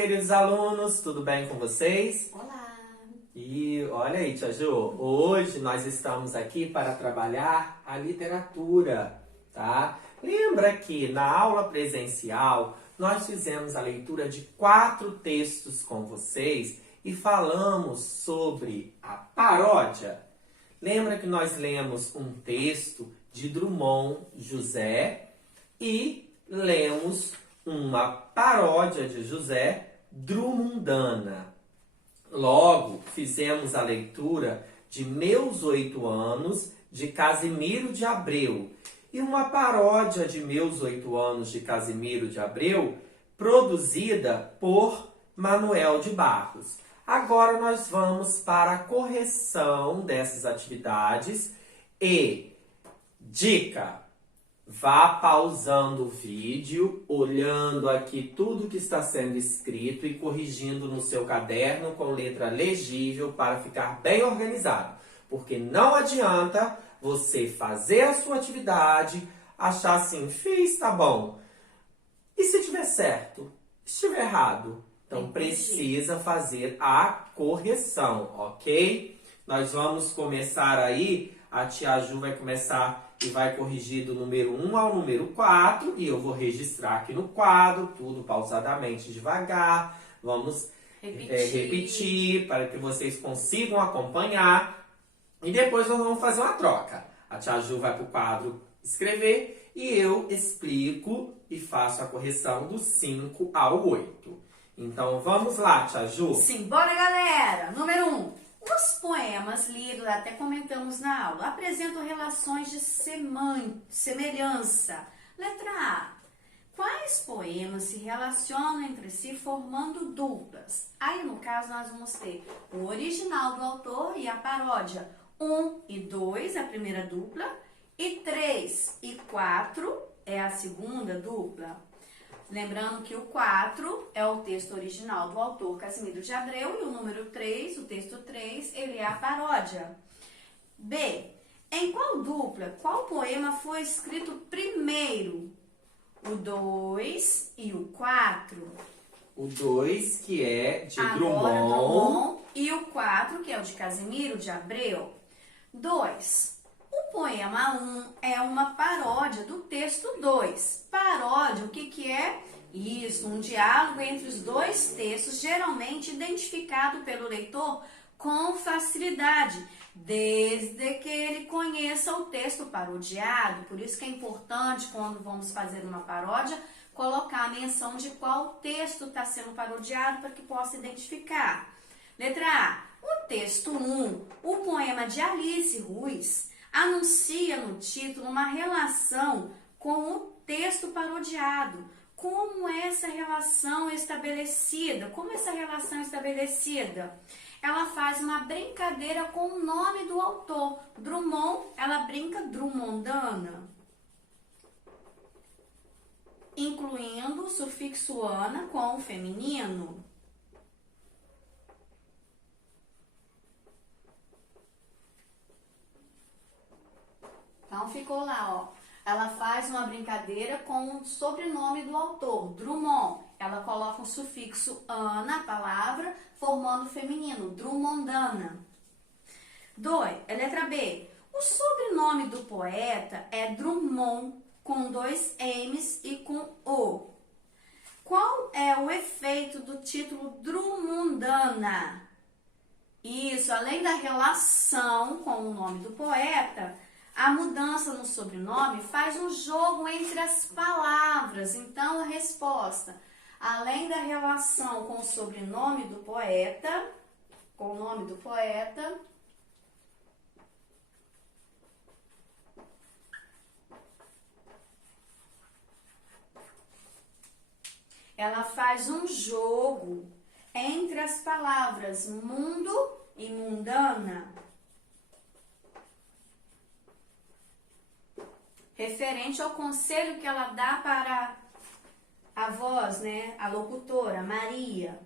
queridos alunos, tudo bem com vocês? Olá! E olha aí, Tia Ju, hoje nós estamos aqui para trabalhar a literatura, tá? Lembra que na aula presencial nós fizemos a leitura de 4 textos com vocês e falamos sobre a paródia? Lembra que nós lemos um texto de Drummond José e lemos uma paródia de José Drummondana. Logo, fizemos a leitura de Meus 8 Anos, de Casimiro de Abreu, e uma paródia de Meus 8 Anos, de Casimiro de Abreu, produzida por Manuel de Barros. Agora nós vamos para a correção dessas atividades e dica: vá pausando o vídeo, olhando aqui tudo que está sendo escrito e corrigindo no seu caderno com letra legível para ficar bem organizado. Porque não adianta você fazer a sua atividade, achar assim, fiz, tá bom. E se tiver certo? Se estiver errado? Então precisa fazer a correção, ok? Nós vamos começar aí, a tia Ju vai começar e vai corrigir do número 1 ao número 4, e eu vou registrar aqui no quadro, tudo pausadamente, devagar. Vamos repetir para que vocês consigam acompanhar. E depois nós vamos fazer uma troca. A tia Ju vai para o quadro escrever e eu explico e faço a correção do 5 ao 8. Então vamos lá, tia Ju? Sim, bora galera! Número 1. Os poemas lidos, até comentamos na aula, apresentam relações de semelhança. Letra A. Quais poemas se relacionam entre si formando duplas? Aí, no caso, nós vamos ter o original do autor e a paródia. 1 e 2 é a primeira dupla, e 3 e 4 é a segunda dupla. Lembrando que o 4 é o texto original do autor Casimiro de Abreu e o número 3, o texto 3, ele é a paródia. B. Em qual dupla, qual poema foi escrito primeiro? O 2 e o 4. O 2, que é de Agora, Drummond. E o 4, que é o de Casimiro de Abreu. 2. O poema 1 é uma paródia do texto 2. Paródia, o que é? Isso, um diálogo entre os dois textos, geralmente identificado pelo leitor com facilidade, desde que ele conheça o texto parodiado. Por isso que é importante, quando vamos fazer uma paródia, colocar a menção de qual texto está sendo parodiado para que possa identificar. Letra A. O texto 1, o poema de Alice Ruiz, anuncia no título uma relação com o texto parodiado. Como essa relação é estabelecida? Como essa relação é estabelecida? Ela faz uma brincadeira com o nome do autor. Drummond, ela brinca Drummondana, incluindo o sufixo ana com o feminino. Então, ficou lá, ó. Ela faz uma brincadeira com o sobrenome do autor, Drummond. Ela coloca um sufixo ana na palavra, formando o feminino, Drummondana. 2. Letra B. O sobrenome do poeta é Drummond, com 2 M's e com O. Qual é o efeito do título Drummondana? Isso, além da relação com o nome do poeta, a mudança no sobrenome faz um jogo entre as palavras. Então, a resposta, além da relação com o sobrenome do poeta, com o nome do poeta, ela faz um jogo entre as palavras mundo e mundana, referente ao conselho que ela dá para a voz, né, a locutora, Maria.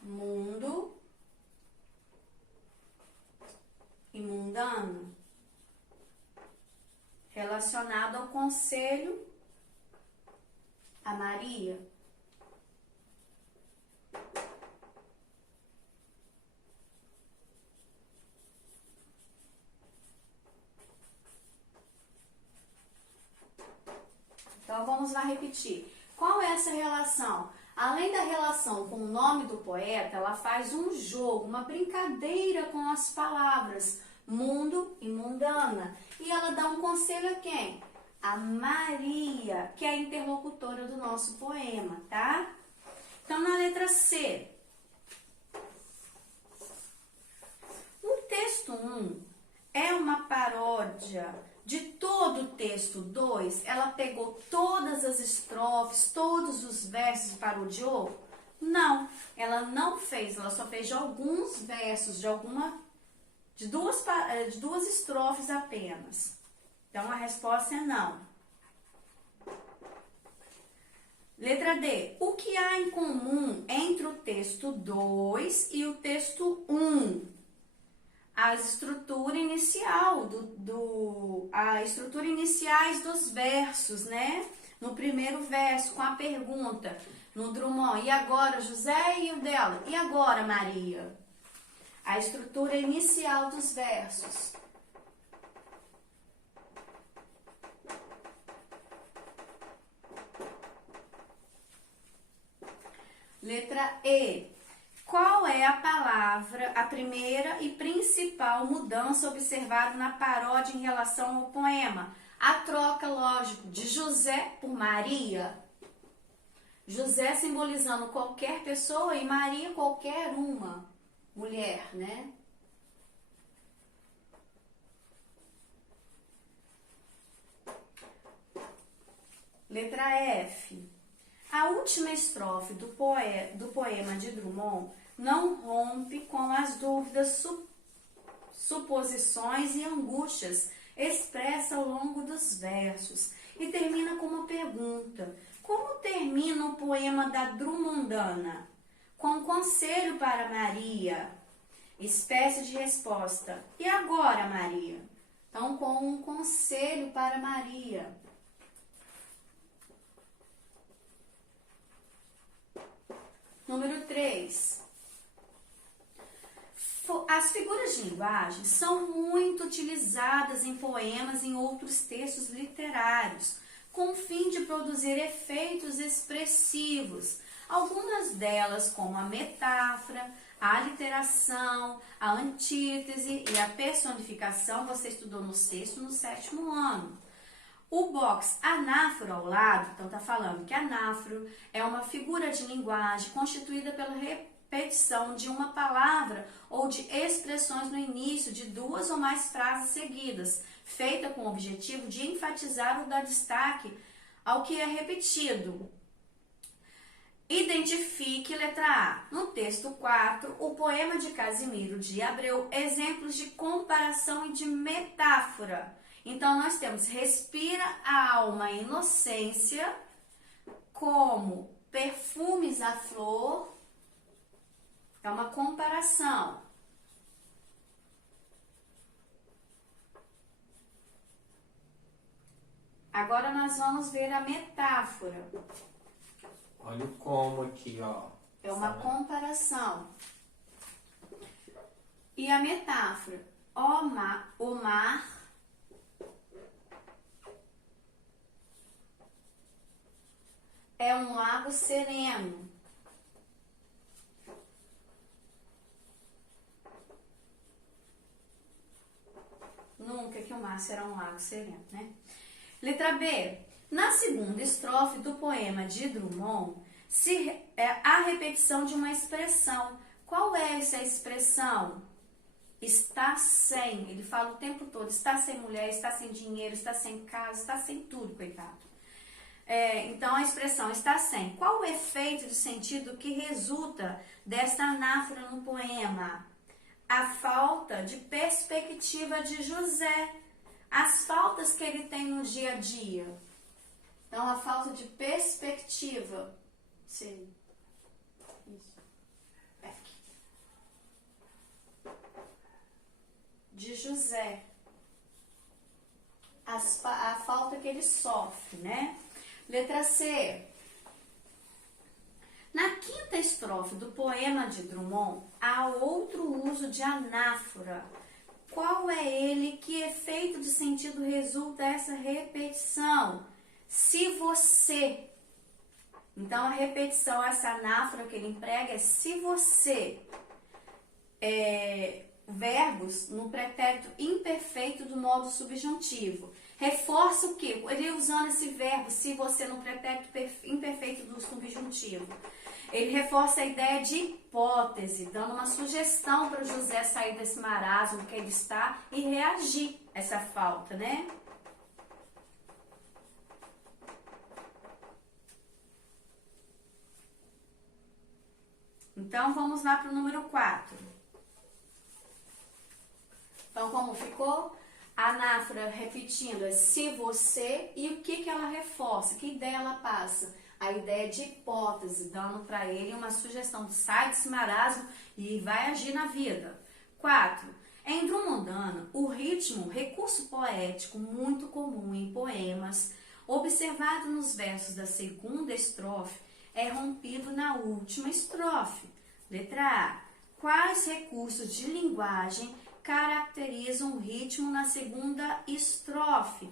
Mundo e mundano, relacionado ao conselho a Maria. vamos lá repetir. Qual é essa relação? Além da relação com o nome do poeta, ela faz um jogo, uma brincadeira com as palavras mundo e mundana. E ela dá um conselho a quem? A Maria, que é a interlocutora do nosso poema, tá? Então, na letra C, o texto 1 é uma paródia de todo o texto 2. Ela pegou todas as estrofes, todos os versos e parodiou? Não, ela não fez, ela só fez de alguns versos, de duas estrofes apenas. Então, a resposta é não. Letra D. O que há em comum entre o texto 2 e o texto 1? A estrutura inicial a estrutura iniciais dos versos, né? No primeiro verso, com a pergunta, no Drummond, e agora José, e o dela, e agora Maria? A estrutura inicial dos versos. Letra E. Qual é a primeira e principal mudança observada na paródia em relação ao poema? A troca, lógico, de José por Maria. José simbolizando qualquer pessoa e Maria qualquer uma mulher, né? Letra F. A última estrofe do poema de Drummond não rompe com as dúvidas, suposições e angústias expressas ao longo dos versos e termina com uma pergunta. Como termina o poema da Drummondana? Com um conselho para Maria, espécie de resposta. E agora, Maria? Então, com um conselho para Maria. Número 3. As figuras de linguagem são muito utilizadas em poemas e em outros textos literários, com o fim de produzir efeitos expressivos. Algumas delas, como a metáfora, a aliteração, a antítese e a personificação, você estudou no 6º e no 7º ano. O box anáforo ao lado, então está falando que anáforo é uma figura de linguagem constituída pela repetição de uma palavra ou de expressões no início de duas ou mais frases seguidas, feita com o objetivo de enfatizar ou dar destaque ao que é repetido. Identifique, letra A, no texto 4, o poema de Casimiro de Abreu, exemplos de comparação e de metáfora. Então, nós temos respira a alma inocência, como perfumes a flor, é uma comparação. Agora nós vamos ver a metáfora. Olha o como aqui, ó. É uma comparação. E a metáfora, o mar é um lago sereno. Nunca que o mar será um lago sereno, né? Letra B. Na segunda estrofe do poema de Drummond, há repetição de uma expressão. Qual é essa expressão? Está sem. Ele fala o tempo todo. Está sem mulher, está sem dinheiro, está sem casa, está sem tudo, coitado. Então, a expressão está sem. Qual o efeito de sentido que resulta desta anáfora no poema? A falta de perspectiva de José. As faltas que ele tem no dia a dia. Então, a falta de perspectiva. Sim. Isso. Aqui. De José. A falta que ele sofre, né? Letra C. Na quinta estrofe do poema de Drummond, há outro uso de anáfora. Qual é ele? Que efeito de sentido resulta essa repetição? se você. Então, a repetição, essa anáfora que ele emprega é se você. Verbos no pretérito imperfeito do modo subjuntivo. Reforça o quê? Ele usando esse verbo, se você, no pretérito imperfeito do subjuntivo. Ele reforça a ideia de hipótese, dando uma sugestão para o José sair desse marasmo que ele está e reagir a essa falta, né? Então, vamos lá para o número 4. Então, como ficou? A anáfora repetindo é se você, e o que ela reforça? Que ideia ela passa? A ideia de hipótese, dando para ele uma sugestão, sai desse marasmo e vai agir na vida. 4. Em Drummondana, o ritmo, recurso poético muito comum em poemas, observado nos versos da segunda estrofe, é rompido na última estrofe. Letra A. Quais recursos de linguagem caracterizam o ritmo na segunda estrofe?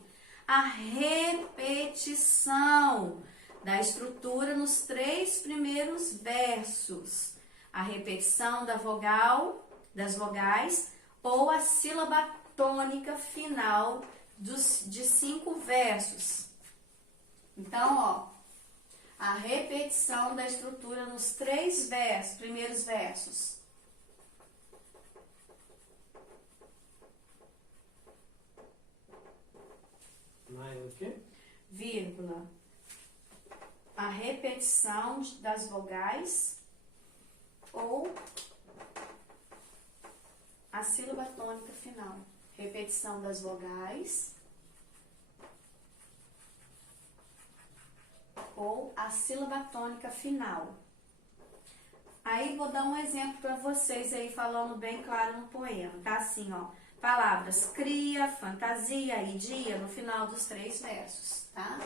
A repetição da estrutura nos 3 primeiros versos, a repetição da vogal, das vogais ou a sílaba tônica final de 5 versos. Então, ó, a repetição da estrutura nos 3 primeiros versos. Mais o quê? Vírgula. A repetição das vogais ou a sílaba tônica final. Repetição das vogais ou a sílaba tônica final. Aí vou dar um exemplo para vocês aí, falando bem claro no poema. Tá assim, ó. Palavras cria, fantasia e dia no final dos 3 versos, tá?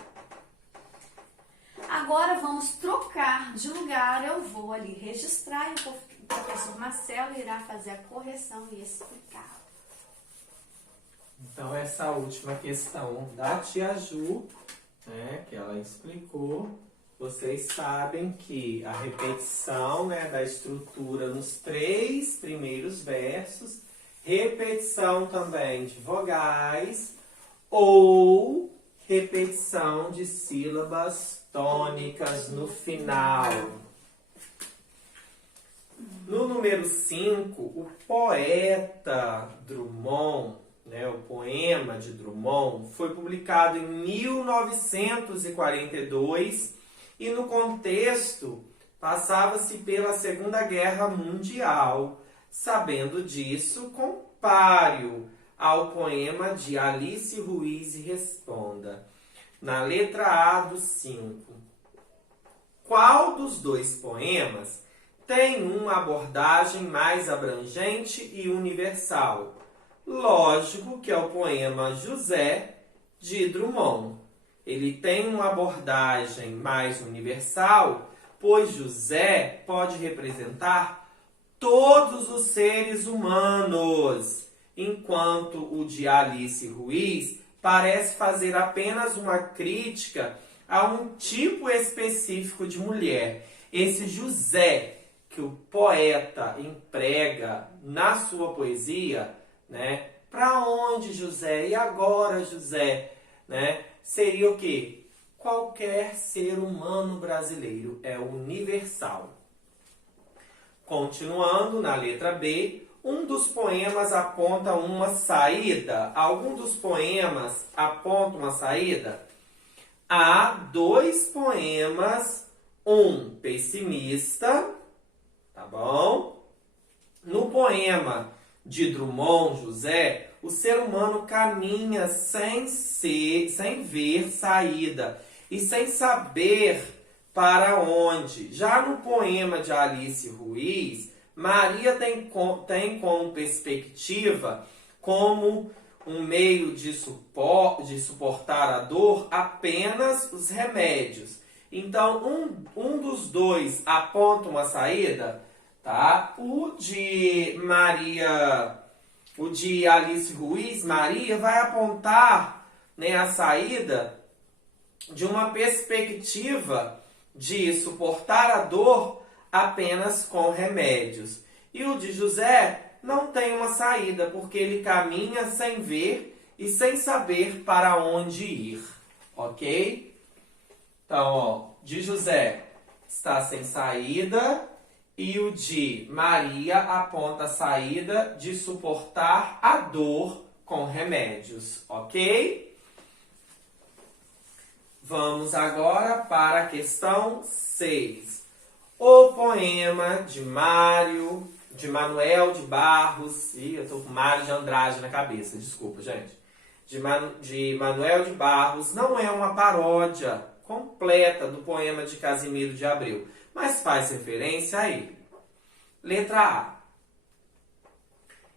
Agora vamos trocar de lugar. Eu vou ali registrar e o professor Marcelo irá fazer a correção e explicar. Então, essa última questão da tia Ju, né, que ela explicou, vocês sabem que a repetição, né, da estrutura nos 3 primeiros versos, repetição também de vogais ou repetição de sílabas tônicas no final. No número 5, o poeta Drummond, né, o poema de Drummond, foi publicado em 1942 e no contexto passava-se pela Segunda Guerra Mundial. Sabendo disso, compare-o ao poema de Alice Ruiz e responda. Na letra A do 5, qual dos 2 poemas tem uma abordagem mais abrangente e universal? Lógico que é o poema José, de Drummond. Ele tem uma abordagem mais universal, pois José pode representar todos os seres humanos, enquanto o de Alice Ruiz parece fazer apenas uma crítica a um tipo específico de mulher. Esse José que o poeta emprega na sua poesia, né? Para onde, José? E agora, José? Né? Seria o quê? Qualquer ser humano brasileiro, é universal. Continuando, na letra B, um dos poemas aponta uma saída. Algum dos poemas aponta uma saída? Há 2 poemas, um pessimista, tá bom? No poema de Drummond, José, o ser humano caminha sem ver saída e sem saber para onde. Já no poema de Alice Ruiz, Maria tem como perspectiva, como um meio de suportar a dor, apenas os remédios. Então, um dos 2 aponta uma saída, tá? O de Alice Ruiz, Maria, vai apontar, né, a saída de uma perspectiva de suportar a dor apenas com remédios. E o de José não tem uma saída, porque ele caminha sem ver e sem saber para onde ir. Ok? Então, ó, de José está sem saída e o de Maria aponta a saída de suportar a dor com remédios. Ok? Vamos agora para a questão 6. O poema de Manuel de Barros... Ih, eu tô com Mário de Andrade na cabeça, desculpa, gente. De Manuel de Barros não é uma paródia completa do poema de Casimiro de Abreu, mas faz referência a ele. Letra A.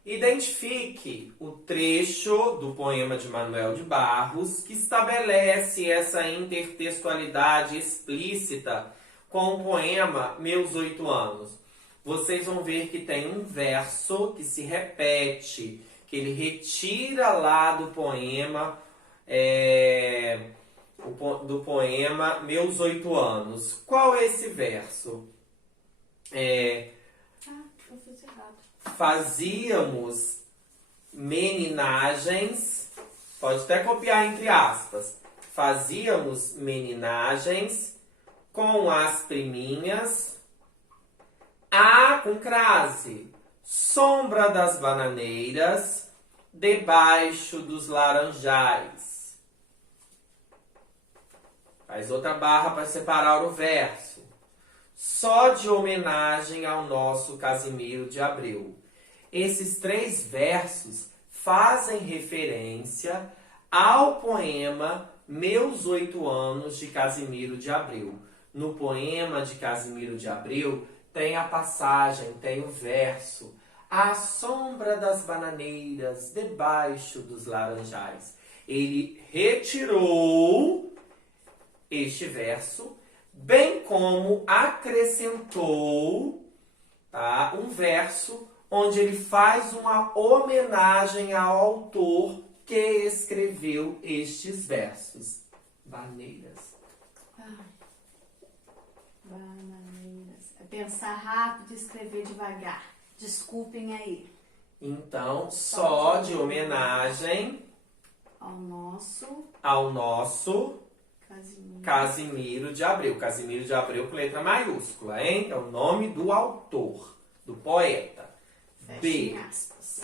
Identifique o trecho do poema de Manuel de Barros que estabelece essa intertextualidade explícita com o poema Meus 8 Anos. Vocês vão ver que tem um verso que se repete, que ele retira lá do poema, Meus 8 Anos. Qual é esse verso? Eu fiz errado. Fazíamos meninagens, pode até copiar entre aspas, fazíamos meninagens com as priminhas, com crase, sombra das bananeiras, debaixo dos laranjais. Faz outra barra para separar o verso. Só de homenagem ao nosso Casimiro de Abreu. Esses 3 versos fazem referência ao poema Meus 8 Anos de Casimiro de Abreu. No poema de Casimiro de Abreu tem a passagem, tem o verso: à sombra das bananeiras, debaixo dos laranjais. Ele retirou este verso, bem como acrescentou, tá, um verso onde ele faz uma homenagem ao autor que escreveu estes versos. Baneiras. Bananeiras. É pensar rápido e escrever devagar. Desculpem aí. Então, só de homenagem ao nosso Casimiro de Abreu. Casimiro de Abreu com letra maiúscula, hein? É o nome do autor, do poeta. B. Aspas.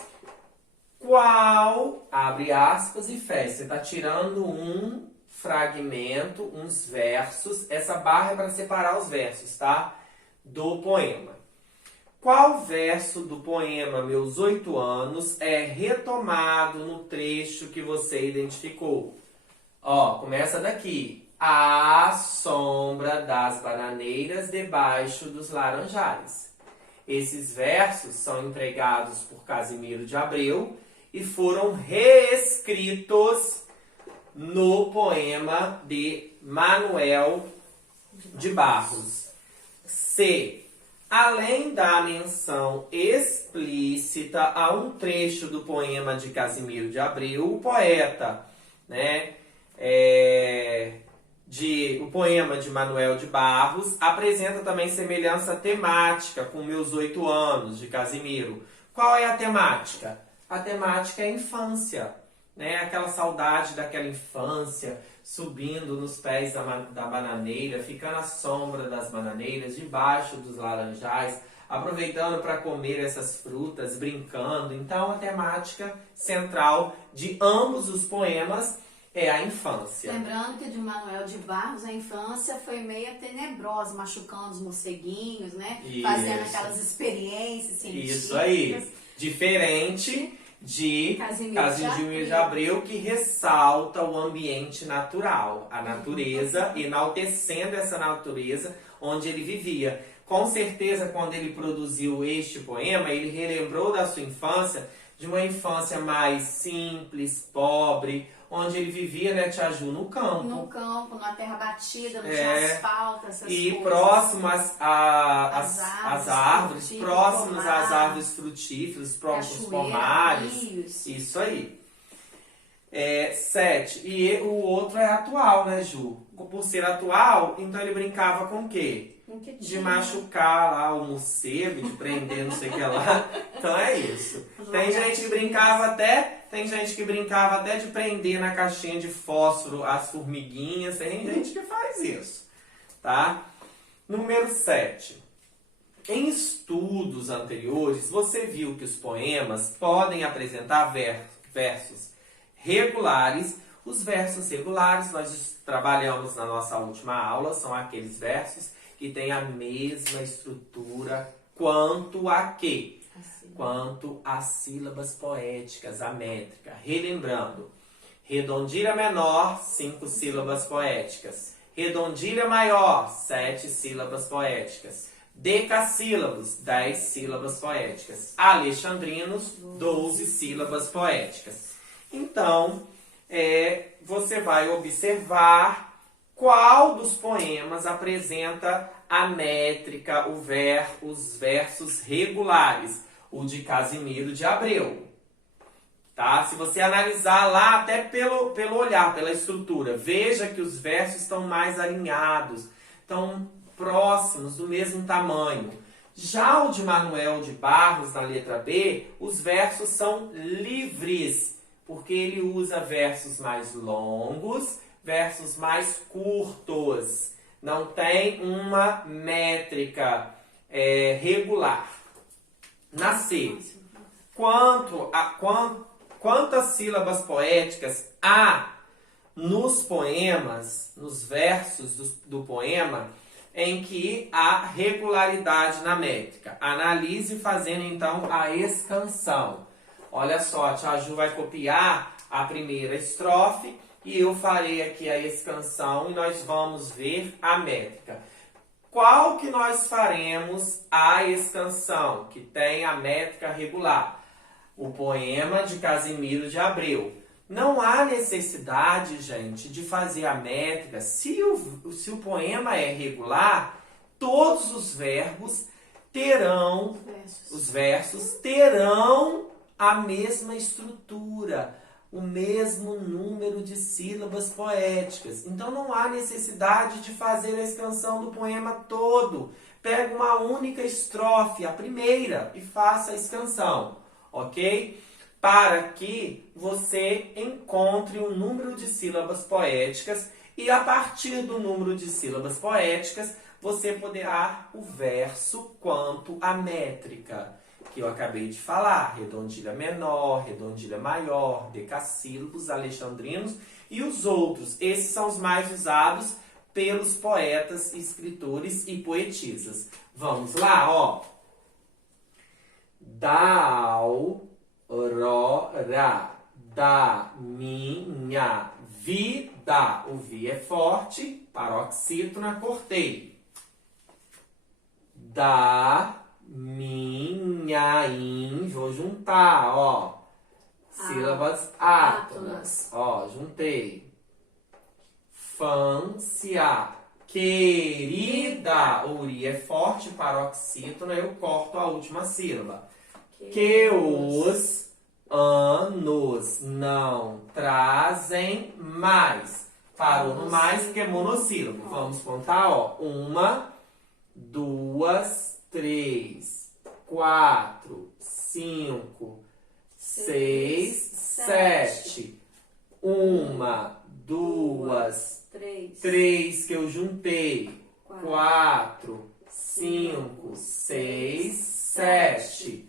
Qual, abre aspas e fecha. Você está tirando um fragmento, uns versos. Essa barra é para separar os versos, tá? Do poema. Qual verso do poema Meus 8 Anos é retomado no trecho que você identificou? Ó, começa daqui. À sombra das bananeiras, debaixo dos laranjais. Esses versos são empregados por Casimiro de Abreu e foram reescritos no poema de Manuel de Barros. C. Além da menção explícita a um trecho do poema de Casimiro de Abreu, o poeta, o poema de Manuel de Barros apresenta também semelhança temática com Meus 8 Anos, de Casimiro. Qual é a temática? A temática é a infância, aquela saudade daquela infância, subindo nos pés da bananeira, ficando à sombra das bananeiras, debaixo dos laranjais, aproveitando para comer essas frutas, brincando. Então, a temática central de ambos os poemas é a infância. Lembrando que de Manuel de Barros, a infância foi meio tenebrosa, machucando os morceguinhos, fazendo aquelas experiências científicas. Isso aí. Diferente de Casimiro de Abreu, que ressalta o ambiente natural, a natureza, enaltecendo essa natureza onde ele vivia. Com certeza, quando ele produziu este poema, ele relembrou da sua infância, de uma infância mais simples, pobre, onde ele vivia, né, Tia Ju, no campo. No campo, numa terra batida, não tinha asfalto, essas coisas. E próximo às árvores, próximos às árvores frutíferas, próximos aos pomares. Rios. Isso aí. 7. E o outro é atual, né, Ju? Por ser atual, então ele brincava com o quê? De machucar lá o morcego, de prender não sei o que lá. Então é isso. Tem gente que brincava até de prender na caixinha de fósforo as formiguinhas. Tem gente que faz isso, tá? Número 7. Em estudos anteriores, você viu que os poemas podem apresentar versos regulares. Os versos regulares, nós trabalhamos na nossa última aula, são aqueles versos que têm a mesma estrutura quanto a quê? Quanto às sílabas poéticas, a métrica. Relembrando, redondilha menor, 5 sílabas poéticas. Redondilha maior, 7 sílabas poéticas. Decassílabos, 10 sílabas poéticas. Alexandrinos, 12 sílabas poéticas. Então, você vai observar qual dos poemas apresenta a métrica, os versos regulares. O de Casimiro de Abreu. Tá? Se você analisar lá, até pelo olhar, pela estrutura, veja que os versos estão mais alinhados, estão próximos, do mesmo tamanho. Já o de Manuel de Barros, na letra B, os versos são livres, porque ele usa versos mais longos, versos mais curtos. Não tem uma métrica regular. Na C, quantas sílabas poéticas há nos poemas, nos versos do poema, em que há regularidade na métrica? Analise fazendo então a escansão. Olha só, a tia Ju vai copiar a primeira estrofe e eu farei aqui a escansão e nós vamos ver a métrica. Qual que nós faremos a escansão, que tem a métrica regular? O poema de Casimiro de Abreu. Não há necessidade, gente, de fazer a métrica. Se o poema é regular, todos os verbos terão, os versos terão a mesma estrutura, o mesmo número de sílabas poéticas. Então não há necessidade de fazer a escansão do poema todo. Pega uma única estrofe, a primeira, e faça a escansão, ok? Para que você encontre um número de sílabas poéticas e a partir do número de sílabas poéticas você poderá o verso quanto a métrica, que eu acabei de falar, redondilha menor, redondilha maior, decassílabos, alexandrinos e os outros. Esses são os mais usados pelos poetas, escritores e poetisas. Vamos lá, ó. Da aurora da minha vida. O vi é forte, paroxítona, cortei. Da minha vou juntar, ó. Sílabas átonas. Ó, juntei. Fância. Querida. O ri é forte, paroxítona, eu corto a última sílaba. Que os anos não trazem mais. Parou no mais, porque é monossílabo. Vamos contar, ó. 1, 2, 3, 4, 5, 6, 7. 1, 2, 3 que eu juntei. 4, 5, 6, 7.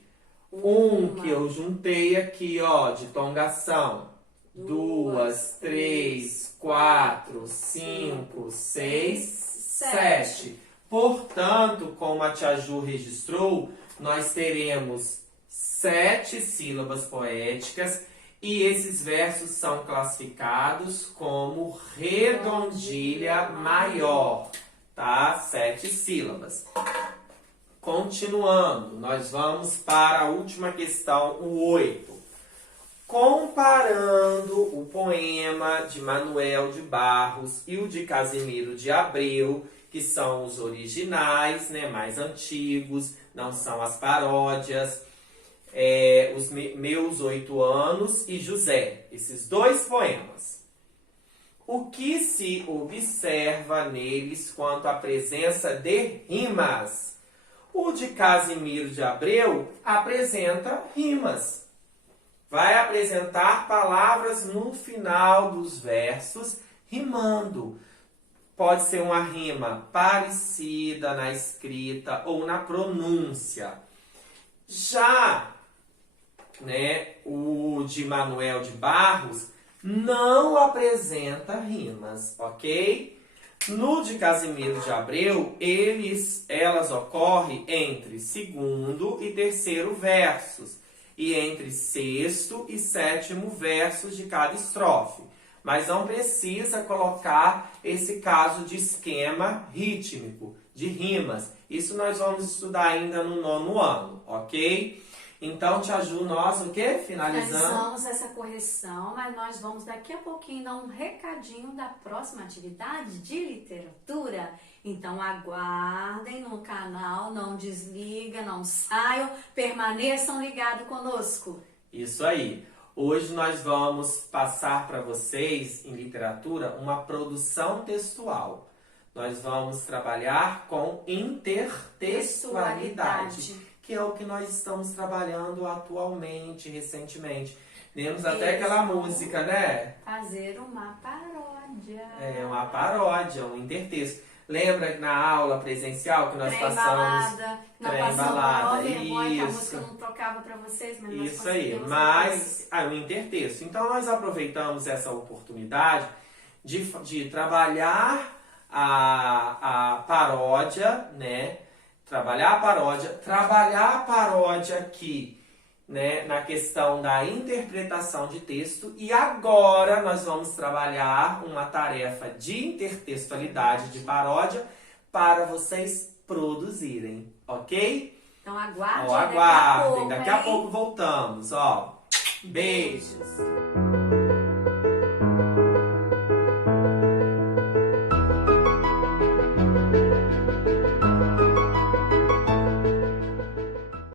1 que eu juntei aqui, ó, de tongação. 2, 3, 4, 5, 6, 7. Portanto, como a tia Ju registrou, nós teremos 7 sílabas poéticas e esses versos são classificados como redondilha maior, tá? 7 sílabas. Continuando, nós vamos para a última questão, o 8. Comparando o poema de Manuel de Barros e o de Casimiro de Abreu, que são os originais, né, mais antigos, não são as paródias. Os Meus 8 Anos e José. Esses dois poemas. O que se observa neles quanto à presença de rimas? O de Casimiro de Abreu apresenta rimas. Vai apresentar palavras no final dos versos, rimando. Pode ser uma rima parecida na escrita ou na pronúncia. Já, o de Manuel de Barros não apresenta rimas, ok? No de Casimiro de Abreu, elas ocorrem entre segundo e terceiro versos e entre sexto e sétimo versos de cada estrofe. Mas não precisa colocar esse caso de esquema rítmico, de rimas. Isso nós vamos estudar ainda no 9º ano, ok? Então, Tia Ju, nós o quê? Finalizamos essa correção, mas nós vamos daqui a pouquinho dar um recadinho da próxima atividade de literatura. Então, aguardem no canal, não desliga, não saiam, permaneçam ligados conosco. Isso aí. Hoje nós vamos passar para vocês, em literatura, uma produção textual. Nós vamos trabalhar com intertextualidade, que é o que nós estamos trabalhando atualmente, recentemente. Temos até aquela música, né? Fazer uma paródia. Uma paródia, um intertexto. Lembra que na aula presencial que nós passamos... Trem balada, vergonha, que a música não tocava para vocês, mas nós isso aí, mas o intertexto. Então, nós aproveitamos essa oportunidade de trabalhar a paródia, né? Trabalhar a paródia aqui, né? Na questão da interpretação de texto. E agora nós vamos trabalhar uma tarefa de intertextualidade, de paródia, para vocês produzirem, ok? Então aguardem, aguardem. Daqui a pouco voltamos, ó. Beijos.